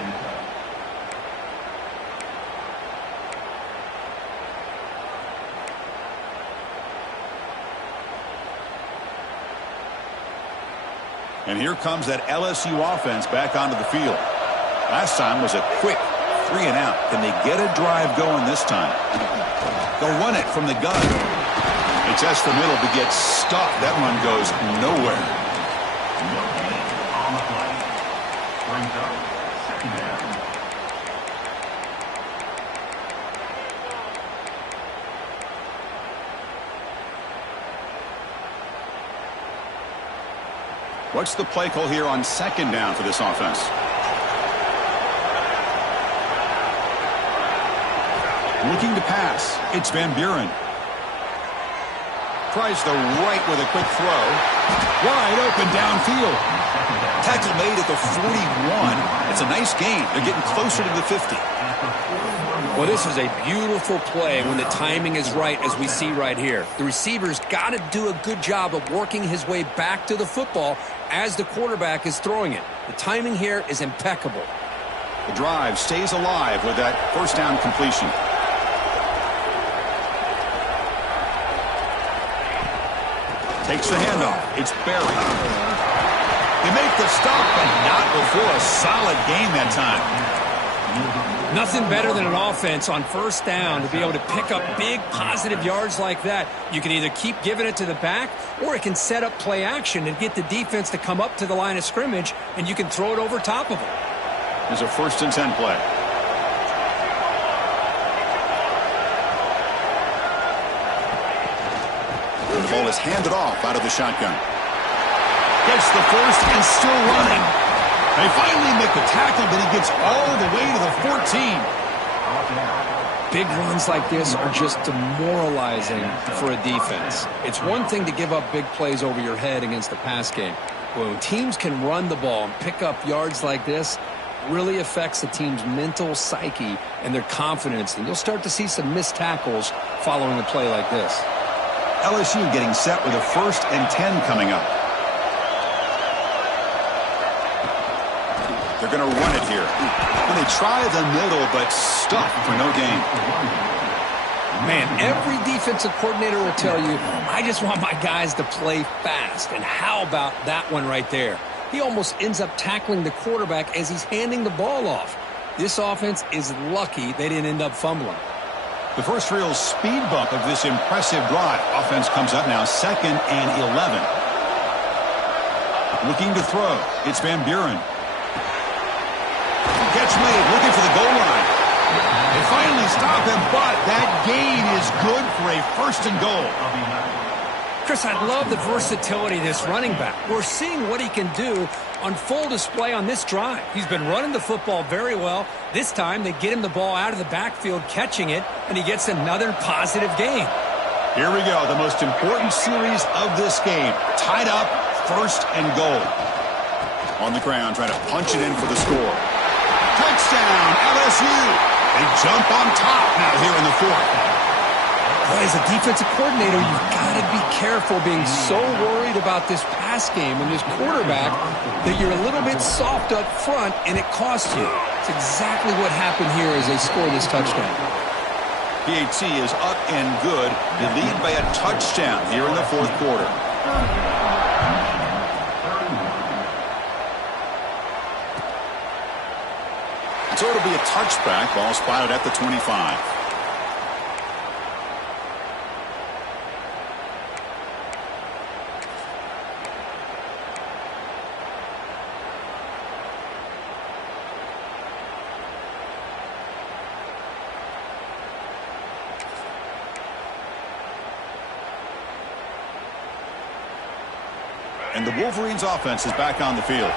And here comes that LSU offense back onto the field. Last time was a quick 3 and out. Can they get a drive going this time? They'll run it from the gun. They test the middle, but gets stuck. That run goes nowhere. No gain on the play. Brings up second down. What's the play call here on second down for this offense? Looking to pass. It's Van Buren. Tries the right with a quick throw. Wide open downfield. Tackle made at the 41. It's a nice gain. They're getting closer to the 50. Well, this is a beautiful play when the timing is right, as we see right here. The receiver's got to do a good job of working his way back to the football as the quarterback is throwing it. The timing here is impeccable. The drive stays alive with that first down completion. Takes the handoff. It's Barry. They make the stop, but not before a solid gain that time. Nothing better than an offense on first down to be able to pick up big positive yards like that. You can either keep giving it to the back, or it can set up play action and get the defense to come up to the line of scrimmage, and you can throw it over top of them. There's a 1st and 10 play. The ball is handed off out of the shotgun. Gets the first and still running. They finally make the tackle, but he gets all the way to the 14. Big runs like this are just demoralizing for a defense. It's one thing to give up big plays over your head against the pass game. When teams can run the ball and pick up yards like this, it really affects the team's mental psyche and their confidence. And you'll start to see some missed tackles following a play like this. LSU getting set with a 1st and 10 coming up. They're going to run it here. And they try the middle, but stuck for no gain. Man, every defensive coordinator will tell you, I just want my guys to play fast. And how about that one right there? He almost ends up tackling the quarterback as he's handing the ball off. This offense is lucky they didn't end up fumbling. The first real speed bump of this impressive drive. Offense comes up now 2nd and 11. Looking to throw. It's Van Buren. Catch made, looking for the goal line. They finally stop him, but that gain is good for a 1st and goal. Chris, I love the versatility of this running back. We're seeing what he can do on full display on this drive. He's been running the football very well. This time, they get him the ball out of the backfield, catching it, and he gets another positive gain. Here we go, the most important series of this game. Tied up, 1st and goal. On the ground, trying to punch it in for the score. Touchdown, LSU. They jump on top now here in the 4th. Boy, as a defensive coordinator, you've got to be careful being so worried about this pass game and this quarterback that you're a little bit soft up front and it costs you. It's exactly what happened here as they score this touchdown. PAT is up and good. They lead by a touchdown here in the 4th quarter. So it'll be a touchback. Ball spotted at the 25. And the Wolverines offense is back on the field.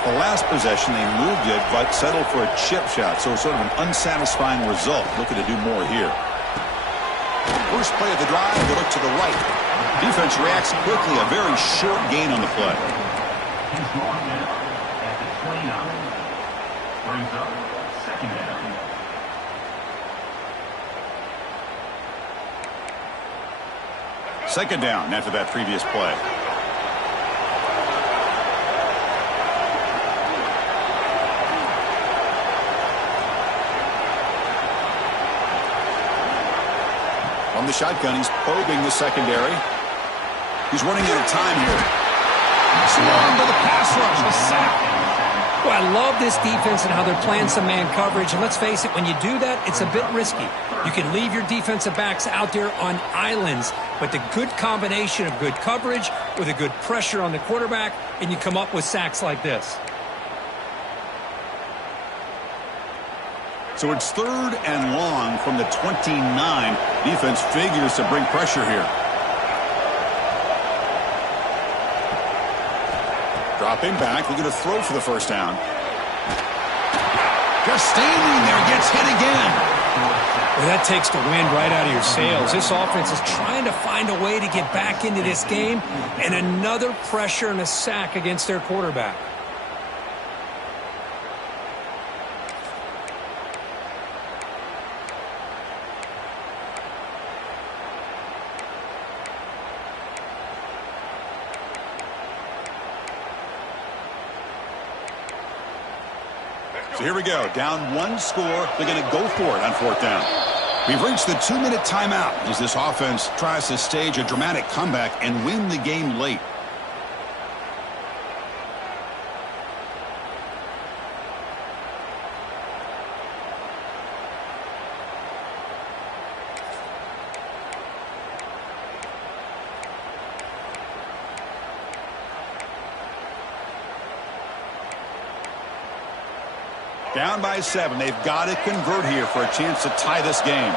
The last possession, they moved it, but settled for a chip shot. So sort of an unsatisfying result. Looking to do more here. First play of the drive, they look to the right. Defense reacts quickly. A very short gain on the play. He's going in at the 29. Brings up second down. Second down after that previous play. On the shotgun, he's probing the secondary. He's running out of time here. Swung to the Boy, I love this defense and how they're playing some man coverage. And let's face it, when you do that, it's a bit risky. You can leave your defensive backs out there on islands, but the good combination of good coverage with a good pressure on the quarterback, and you come up with sacks like this. So it's 3rd and long from the 29. Defense figures to bring pressure here. Dropping back, looking to throw for the first down. Just standing there, gets hit again. Well, that takes the wind right out of your sails. This offense is trying to find a way to get back into this game, and another pressure and a sack against their quarterback. So here we go. Down 1 score. They're going to go for it on 4th down. We've reached the 2-minute timeout as this offense tries to stage a dramatic comeback and win the game late. Down by 7. They've got to convert here for a chance to tie this game.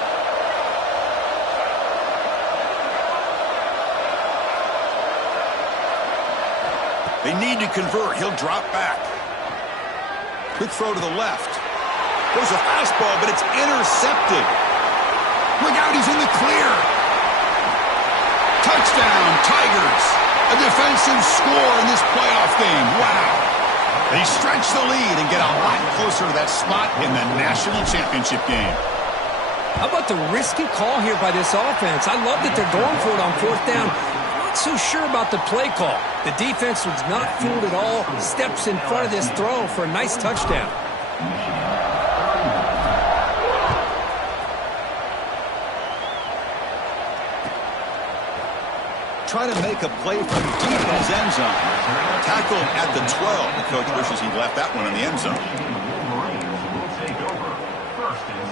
They need to convert. He'll drop back. Quick throw to the left. There's a fastball, but it's intercepted. Look out, he's in the clear. Touchdown, Tigers. A defensive score in this playoff game. Wow. They stretch the lead and get a lot closer to that spot in the national championship game. How about the risky call here by this offense? I love that they're going for it on 4th down. I'm not so sure about the play call. The defense was not fooled at all. Steps in front of this throw for a nice touchdown. Trying to make a play from deep in his end zone. Tackled at the 12. The coach wishes he left that one in the end zone. Will take over. 1st and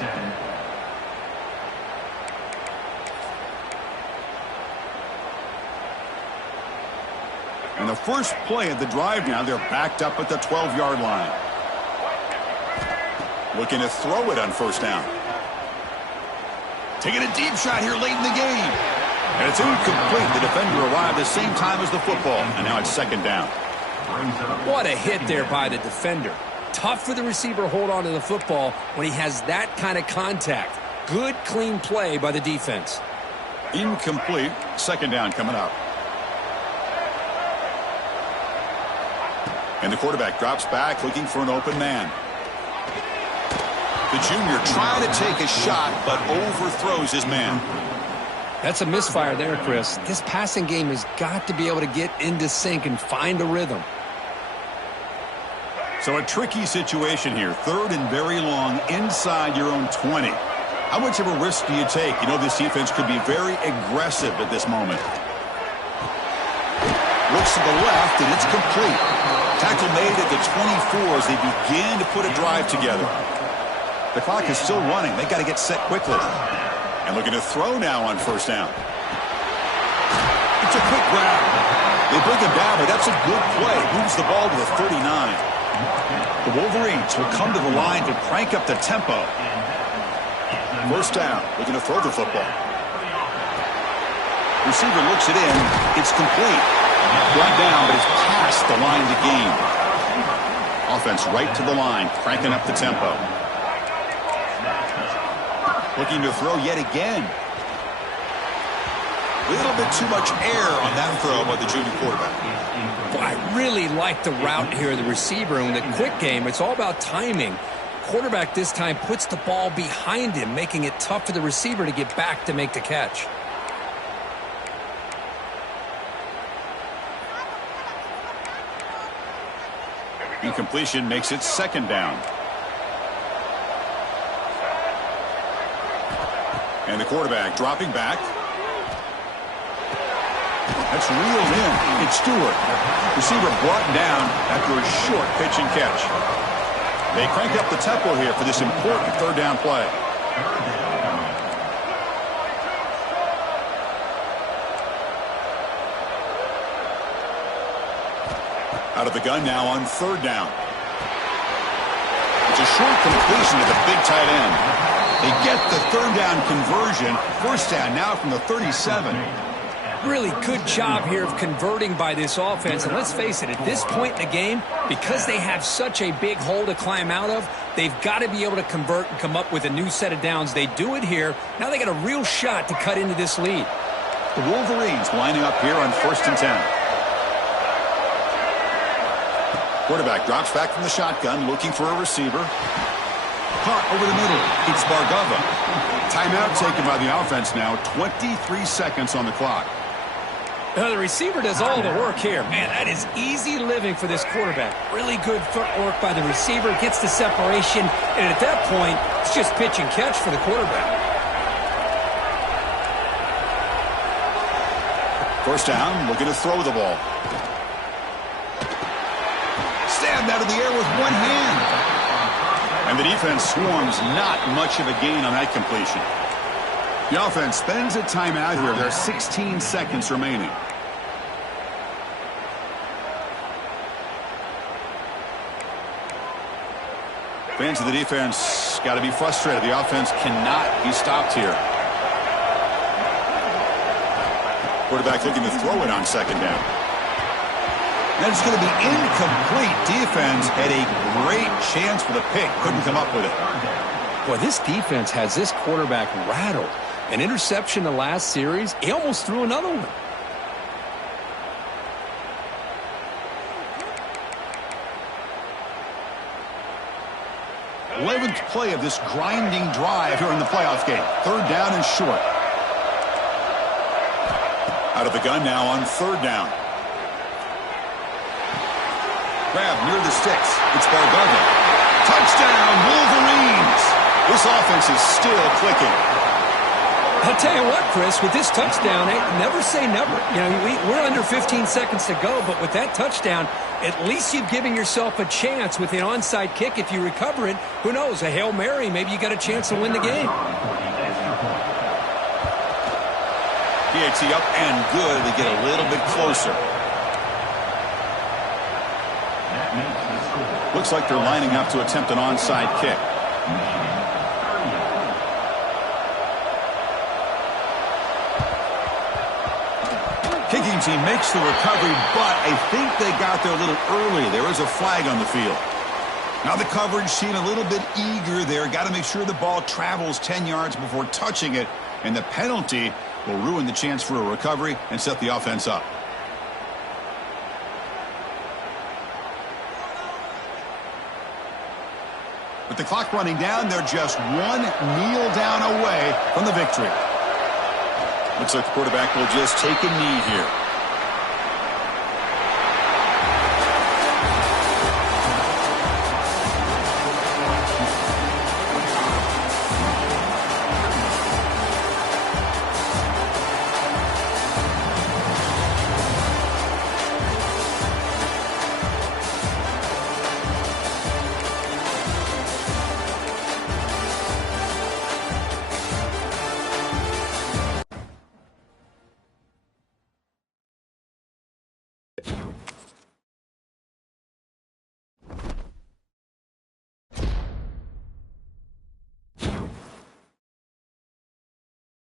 10. And the first play of the drive now, they're backed up at the 12-yard line. Looking to throw it on 1st down. Taking a deep shot here late in the game. And it's incomplete. The defender arrived the same time as the football. And now it's 2nd down. What a hit there by the defender. Tough for the receiver to hold on to the football when he has that kind of contact. Good, clean play by the defense. Incomplete. 2nd down coming up. And the quarterback drops back looking for an open man. The junior trying to take a shot but overthrows his man. That's a misfire there, Chris. This passing game has got to be able to get into sync and find a rhythm. So a tricky situation here. 3rd and very long inside your own 20. How much of a risk do you take? You know this defense could be very aggressive at this moment. Looks to the left, and it's complete. Tackle made at the 24 as they begin to put a drive together. The clock is still running. They got to get set quickly. And looking to throw now on 1st down. It's a quick grab. They bring him down, but that's a good play. Moves the ball to the 39. The Wolverines will come to the line to crank up the tempo. 1st down. Looking to throw the football. Receiver looks it in. It's complete. Brought down, but it's past the line to gain. Offense right to the line, cranking up the tempo. Looking to throw yet again. A little bit too much air on that throw by the junior quarterback. Boy, I really like the route here of the receiver. And in the quick game, it's all about timing. Quarterback this time puts the ball behind him, making it tough for the receiver to get back to make the catch. Incompletion makes it 2nd down. And the quarterback dropping back. That's reeled in. It's Stewart. Receiver brought down after a short pitch and catch. They crank up the tempo here for this important third down play. Out of the gun now on third down. It's a short completion to the big tight end. They get the third down conversion. First down now from the 37. Really good job here of converting by this offense. And let's face it, at this point in the game, because they have such a big hole to climb out of, they've got to be able to convert and come up with a new set of downs. They do it here. Now they got a real shot to cut into this lead. The Wolverines lining up here on 1st and 10. Quarterback drops back from the shotgun, looking for a receiver. Caught over the middle. It's Bargava. Timeout taken by the offense now. 23 seconds on the clock. The receiver does all the work here. Man, that is easy living for this quarterback. Really good footwork by the receiver. Gets the separation. And at that point, it's just pitch and catch for the quarterback. First down, looking to throw the ball. Stabbed out of the air with one hand. And the defense swarms, not much of a gain on that completion. The offense spends a timeout here. There are 16 seconds remaining. Fans of the defense got to be frustrated. The offense cannot be stopped here. Quarterback looking to throw it on second down. That's going to be incomplete. Defense had a great chance for the pick. Couldn't come up with it. Boy, this defense has this quarterback rattled. An interception the last series. He almost threw another one. Eleventh play of this grinding drive here in the playoff game. Third down and short. Out of the gun now on third down. Grab near the sticks. It's Bargava. Touchdown, Wolverines. This offense is still clicking. I'll tell you what, Chris, with this touchdown, never say never. You know, we're under 15 seconds to go, but with that touchdown, at least you're giving yourself a chance with an onside kick. If you recover it, who knows, a Hail Mary, maybe you got a chance to win the game. PAT up and good. They get a little bit closer. Looks like they're lining up to attempt an onside kick. Kicking team makes the recovery, but I think they got there a little early. There is a flag on the field. Now the coverage team a little bit eager there. Got to make sure the ball travels 10 yards before touching it, and the penalty will ruin the chance for a recovery and set the offense up. With the clock running down, they're just one kneel down away from the victory. Looks like the quarterback will just take a knee here.